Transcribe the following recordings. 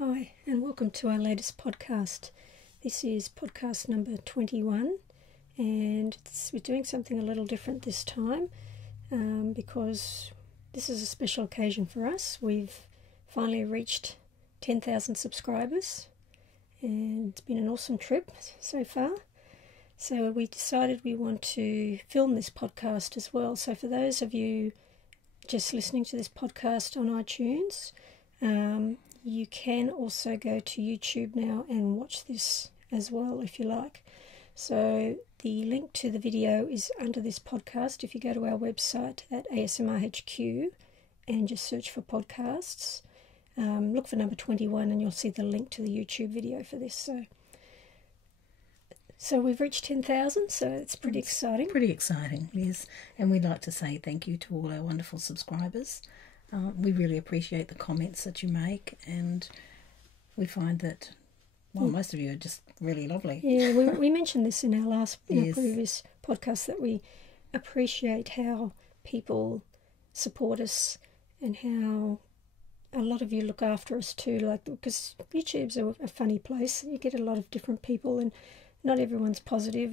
Hi, and welcome to our latest podcast. This is podcast number 21, and we're doing something a little different this time because this is a special occasion for us. We've finally reached 10,000 subscribers, and it's been an awesome trip so far. So we decided we want to film this podcast as well. So for those of you just listening to this podcast on iTunes, you can also go to YouTube now and watch this as well if you like. So the link to the video is under this podcast. If you go to our website at ASMRHQ and just search for podcasts, look for number 21 and you'll see the link to the YouTube video for this. So we've reached 10,000, so it's pretty exciting. Pretty exciting, yes. And we'd like to say thank you to all our wonderful subscribers. We really appreciate the comments that you make, and we find that, well, most of you are just really lovely. Yeah, we mentioned this in our previous podcast, that we appreciate how people support us and how a lot of you look after us too. Like, because YouTube's a funny place. You get a lot of different people, and not everyone's positive,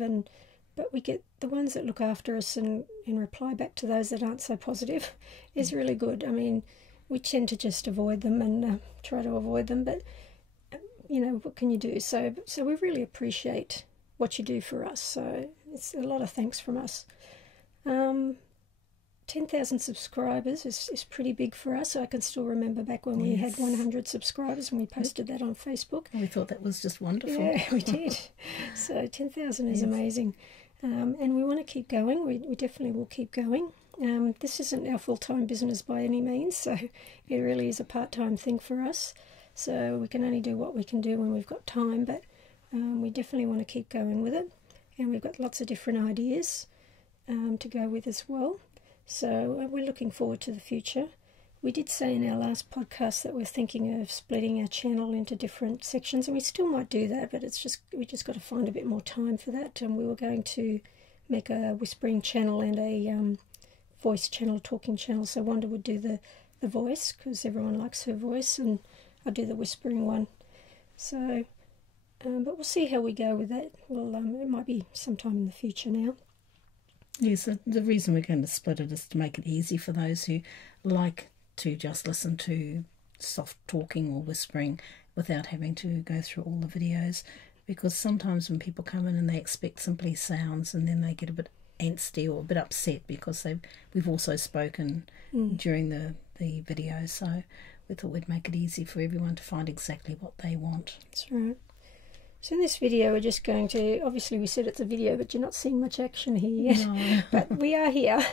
but we get the ones that look after us and reply back to those that aren't so positive is really good. I mean, we tend to just avoid them and try to avoid them, but what can you do? So we really appreciate what you do for us. So it's a lot of thanks from us. 10,000 subscribers is pretty big for us. I can still remember back when we had 100 subscribers and we posted that on Facebook. We thought that was just wonderful. Yeah, we did. So 10,000 is amazing. And we want to keep going. We definitely will keep going. This isn't our full-time business by any means, so it really is a part-time thing for us. So we can only do what we can do when we've got time, but we definitely want to keep going with it. And we've got lots of different ideas to go with as well. So we're looking forward to the future. We did say in our last podcast that we're thinking of splitting our channel into different sections, and we still might do that, but we just got to find a bit more time for that. And we were going to make a whispering channel and a voice channel, talking channel. So Wanda would do the voice because everyone likes her voice, and I'll do the whispering one. So, but we'll see how we go with that. Well, it might be sometime in the future now. Yes, the reason we're going to split it is to make it easy for those who like to just listen to soft talking or whispering without having to go through all the videos, because sometimes when people come in and they expect simply sounds, and then they get a bit angsty or a bit upset because we've also spoken during the video. So we thought we'd make it easy for everyone to find exactly what they want. That's right. So in this video we're just going to, obviously we said it's a video, but you're not seeing much action here yet. No. But we are here.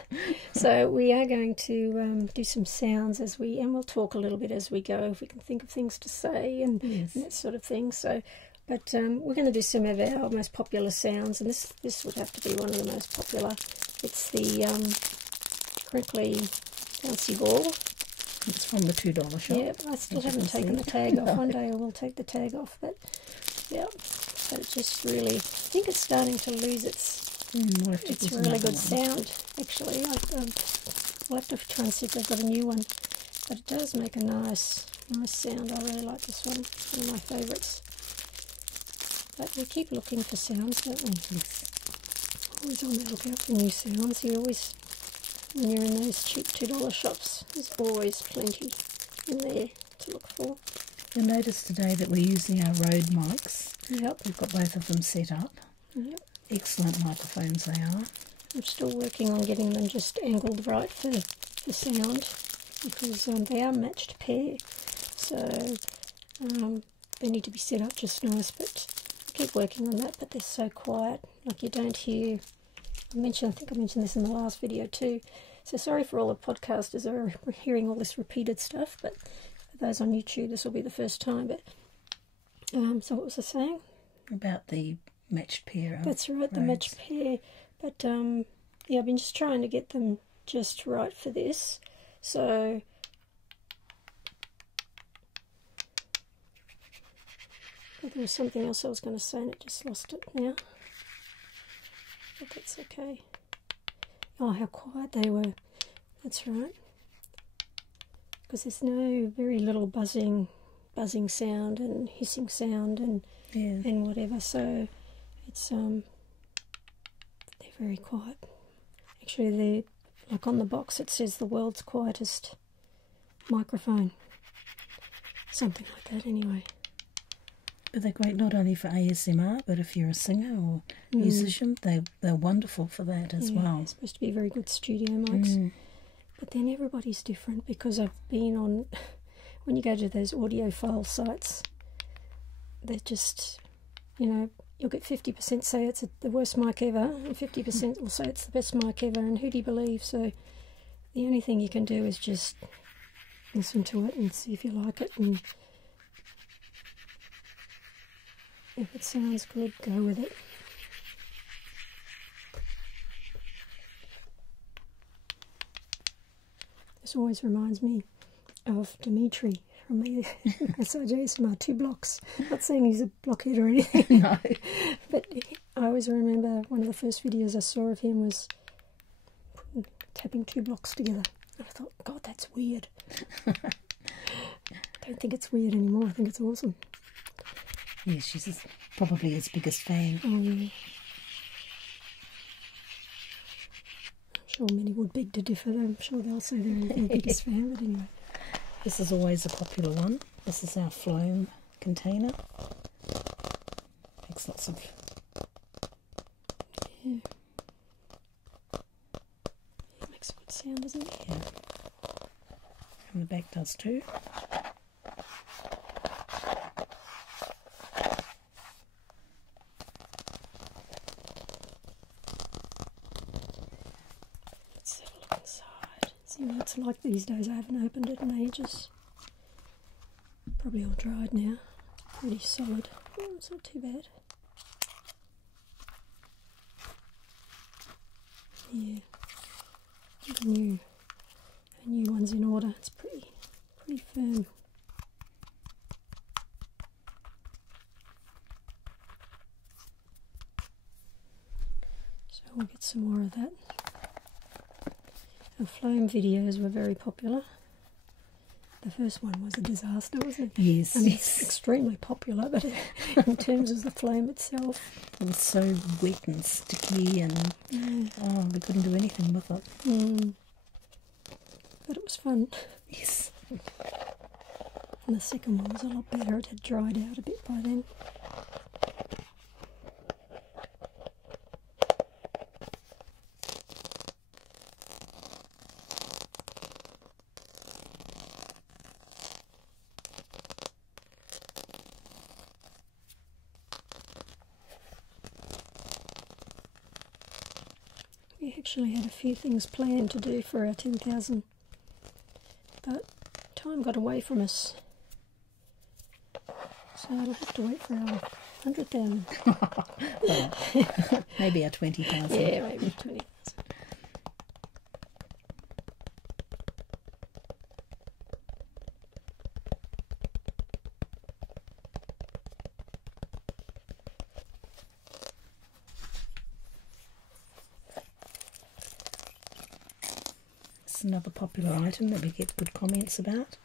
So we are going to do some sounds and we'll talk a little bit as we go, if we can think of things to say and that sort of thing. So, but we're going to do some of our most popular sounds, and this would have to be one of the most popular. It's the crinkly bouncy ball. It's from the $2 shop. Yeah, I still haven't taken the tag off. One day I will take the tag off, but yeah, so it's just really, I think it's starting to lose its really good sound, actually. I'll have to try and see if they've got a new one, but it does make a nice sound. I really like this one, one of my favourites. But we keep looking for sounds, don't we? Yes. Always on the lookout for new sounds. You always, when you're in those cheap $2 shops, there's always plenty in there to look for. You'll notice today that we're using our Rode mics. Yep. We've got both of them set up. Yep. Excellent microphones they are. I'm still working on getting them just angled right for sound, because they are matched pair. So they need to be set up just nice, but I keep working on that. But they're so quiet, like you don't hear. I think I mentioned this in the last video too. So sorry for all the podcasters who are hearing all this repeated stuff, but those on YouTube, this will be the first time. But so what was I saying about the matched pair? That's right, the matched pair. But yeah, I've been just trying to get them just right for this. So there was something else I was going to say and I just lost it now. But that's okay. Oh, how quiet they were. That's right. Because there's very little buzzing buzzing sound and hissing sound and whatever. So it's they're very quiet. Actually, they're like on the box. It says the world's quietest microphone, something like that. Anyway. But they're great not only for ASMR, but if you're a singer or musician, they're wonderful for that as well. They're supposed to be very good studio mics. But then everybody's different, because I've been on, when you go to those audiophile sites, they're just, you know, you'll get 50% say it's the worst mic ever, and 50% will say it's the best mic ever, and who do you believe? So the only thing you can do is just listen to it and see if you like it, and if it sounds good, go with it. This always reminds me of Dimitri from Massage ASMR, 2 blocks. Not saying he's a blockhead or anything. No. But I always remember one of the first videos I saw of him was tapping 2 blocks together. And I thought, God, that's weird. I don't think it's weird anymore. I think it's awesome. Yeah, she's probably his biggest fan. Oh, yeah. I'm sure many would beg to differ. I'm sure they'll say they're the biggest fan, but anyway. This is always a popular one. This is our Floam container. Makes lots of... Yeah. It makes a good sound, doesn't it? Yeah. And the back does too. See what it's like these days. I haven't opened it in ages. Probably all dried now. Pretty solid. Oh, it's not too bad. Yeah. The new one's in order. It's pretty firm. So we'll get some more of that. The Floam videos were very popular. The first one was a disaster, wasn't it? Yes. I mean, it's extremely popular, but in terms of the flame itself, it was so wet and sticky, and we couldn't do anything with it. But it was fun. Yes. And the second one was a lot better. It had dried out a bit by then. We actually had a few things planned to do for our 10,000, but time got away from us. So I'll have to wait for our 100,000. Well, maybe our 20,000. Yeah, maybe 20,000. It's another popular item that we get good comments about.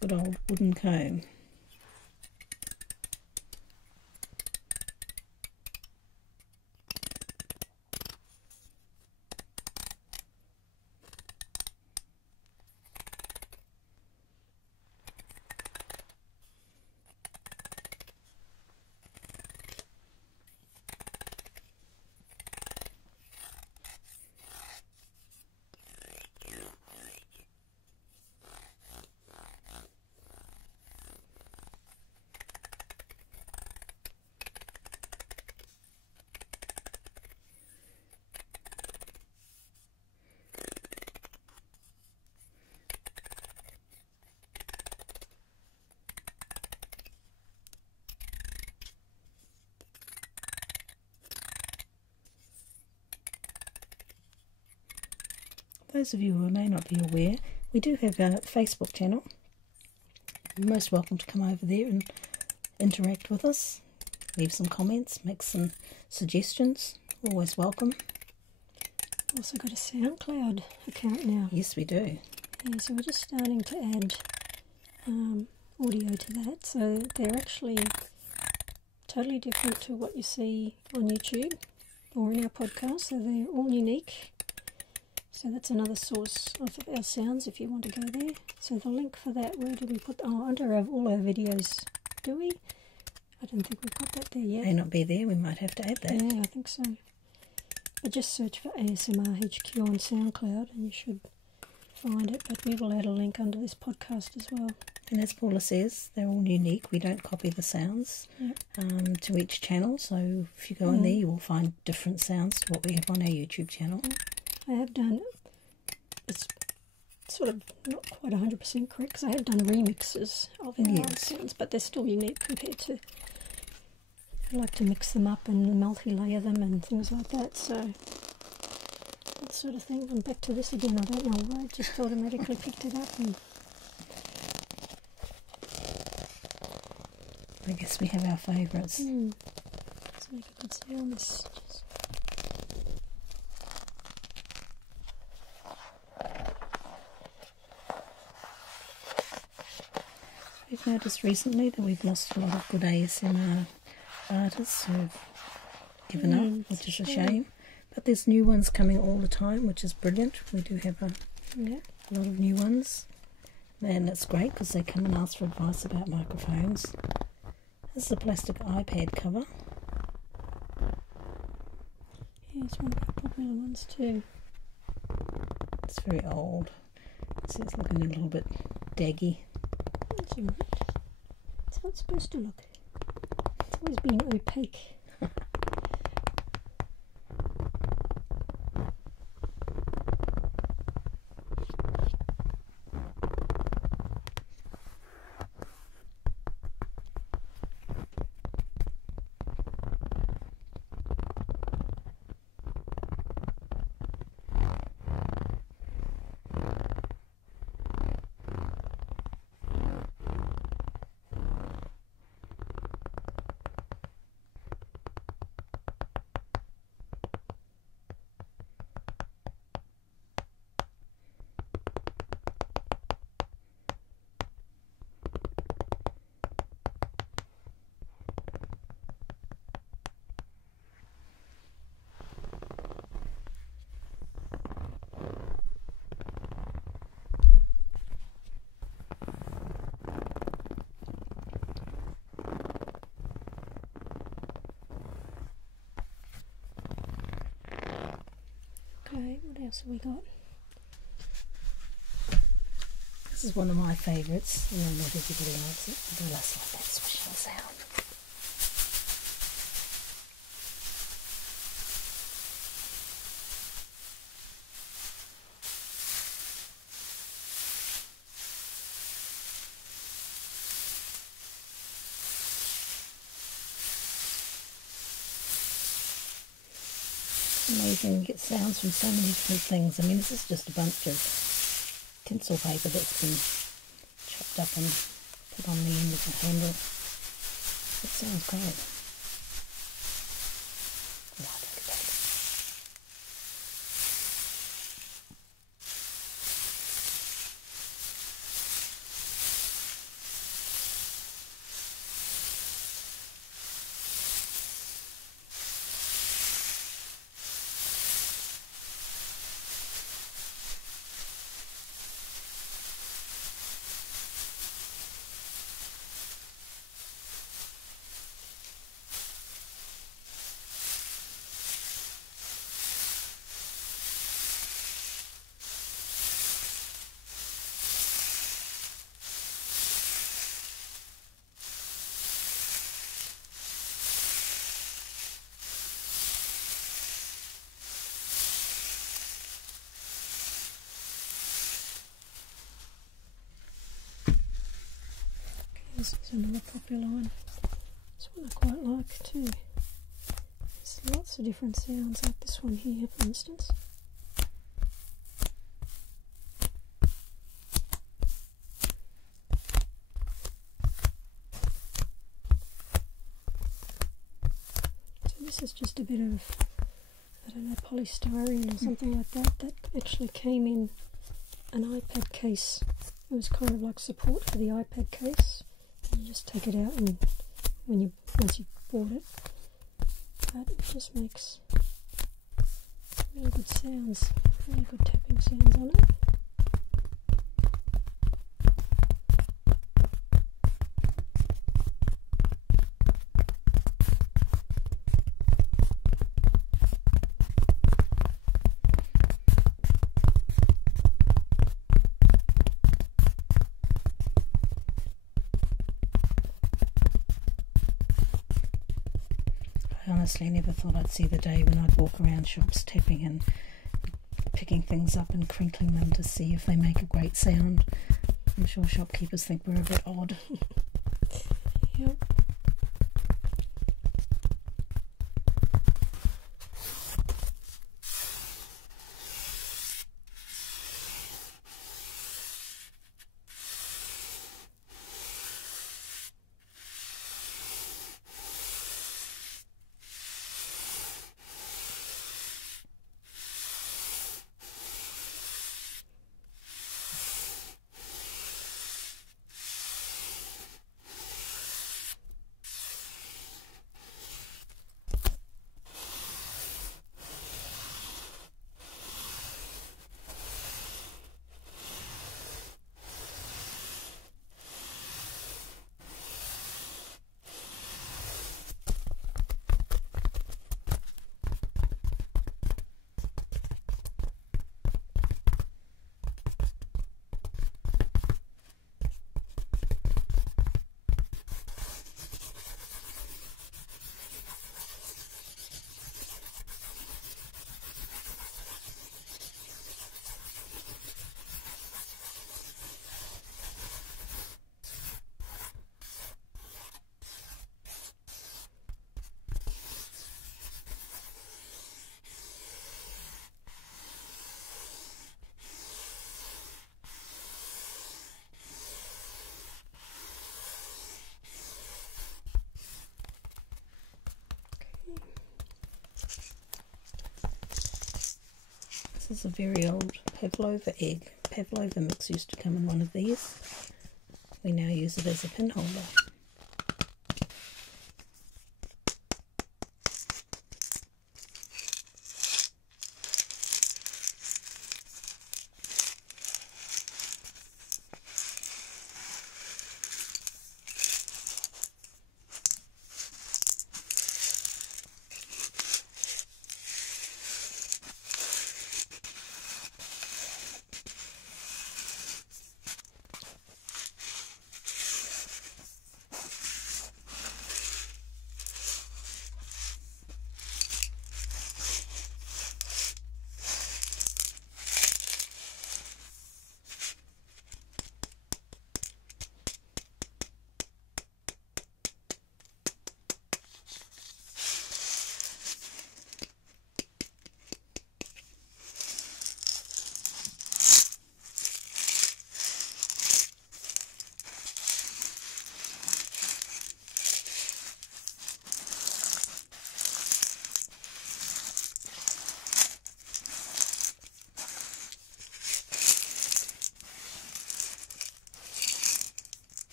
Good old wooden comb. Those of you who may not be aware, we do have a Facebook channel. You're most welcome to come over there and interact with us. Leave some comments, make some suggestions. Always welcome. Also got a SoundCloud account now. Yes, we do. Yeah, so we're just starting to add audio to that, so they're actually totally different to what you see on YouTube or in our podcast, so they're all unique. So that's another source of our sounds if you want to go there. So the link for that, where do we put? Oh, under all our videos, do we? I don't think we've got that there yet. May not be there, we might have to add that. Yeah, I think so. But just search for ASMRHQ on SoundCloud and you should find it, but we will add a link under this podcast as well. And as Paula says, they're all unique. We don't copy the sounds to each channel, so if you go in there you will find different sounds to what we have on our YouTube channel. I have done, it's sort of not quite 100% correct, because I have done remixes of our own sounds, but they're still unique compared to, I like to mix them up and multi-layer them and things like that, so that sort of thing. And back to this again, I don't know why, I just automatically picked it up. And I guess we have our favourites. Let's make a good sound. This just... We've noticed recently that we've lost a lot of good ASMR artists who've given up, which is a shame. But there's new ones coming all the time, which is brilliant. We do have a lot of new ones. And it's great because they come and ask for advice about microphones. This is a plastic iPad cover. Yeah, it's one of the popular ones too. It's very old. So it's looking a little bit daggy. That's alright. That's how it's supposed to look. It's always been opaque. Okay, what else have we got? This is one of my favourites. You know, not everybody likes it, but I just like that swishing sound. Amazing, you get sounds from so many different things. I mean, this is just a bunch of tinsel paper that's been chopped up and put on the end of the handle. It sounds great. Wow, look at that. This is another popular one. This one I quite like too. There's lots of different sounds, like this one here, for instance. So this is just a bit of, I don't know, polystyrene or something like that. That actually came in an iPad case. It was kind of like support for the iPad case. You just take it out and once you've bought it. But it just makes really good sounds, really good tapping sounds on it. I honestly never thought I'd see the day when I'd walk around shops tapping and picking things up and crinkling them to see if they make a great sound. I'm sure shopkeepers think we're a bit odd. Yep. This is a very old pavlova egg. Pavlova mix used to come in one of these. We now use it as a pin holder.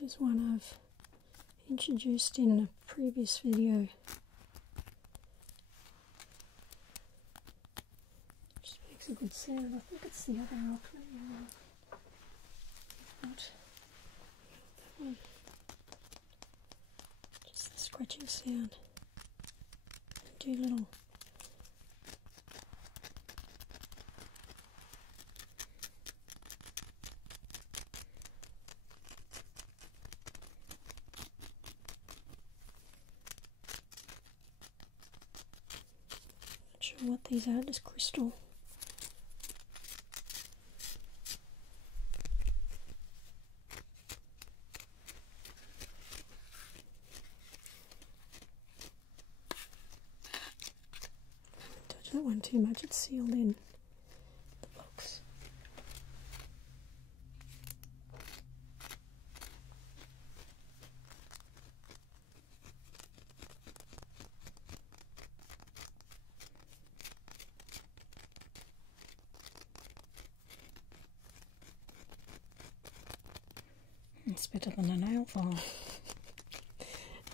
This is one I've introduced in a previous video. Just makes a good sound. I think it's the other rock. Not that one. Just the scratching sound. Do little. Not sure what these are, just crystal. Touch that one too much, it's sealed in the box. It's better than a nail file.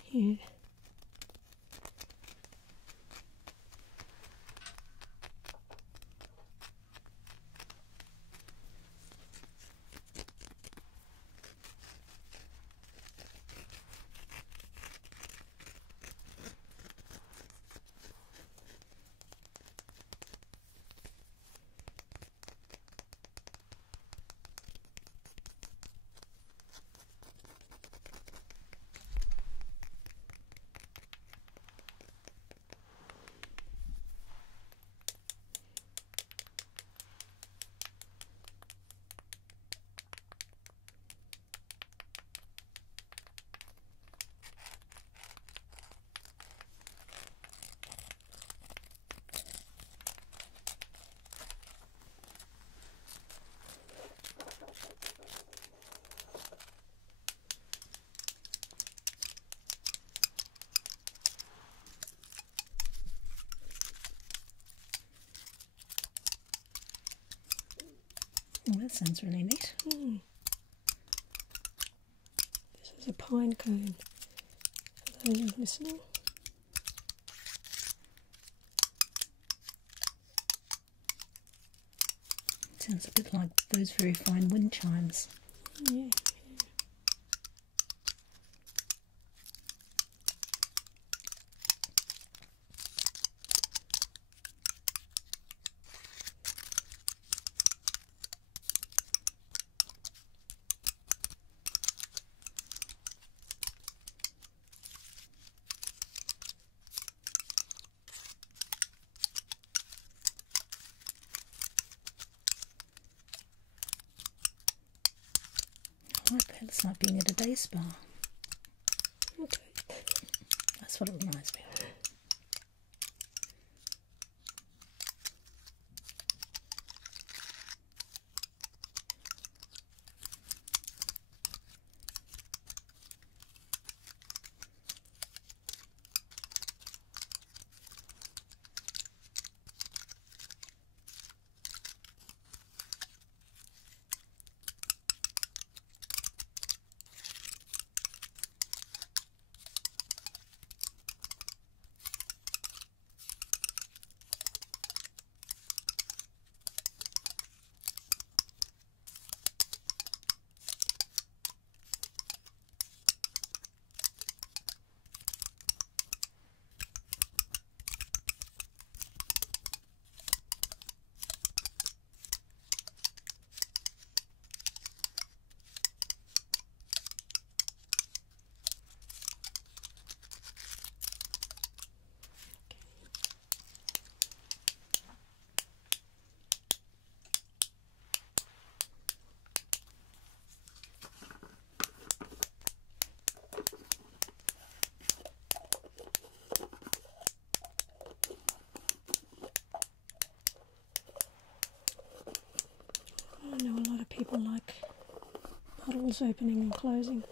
Yeah. Oh, that sounds really neat. Mm. This is a pine cone, for those listening. Sounds a bit like those very fine wind chimes. Yeah. I like that. It's like being at a day spa. Okay. That's what it reminds me of. I know a lot of people like bottles opening and closing.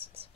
thousands.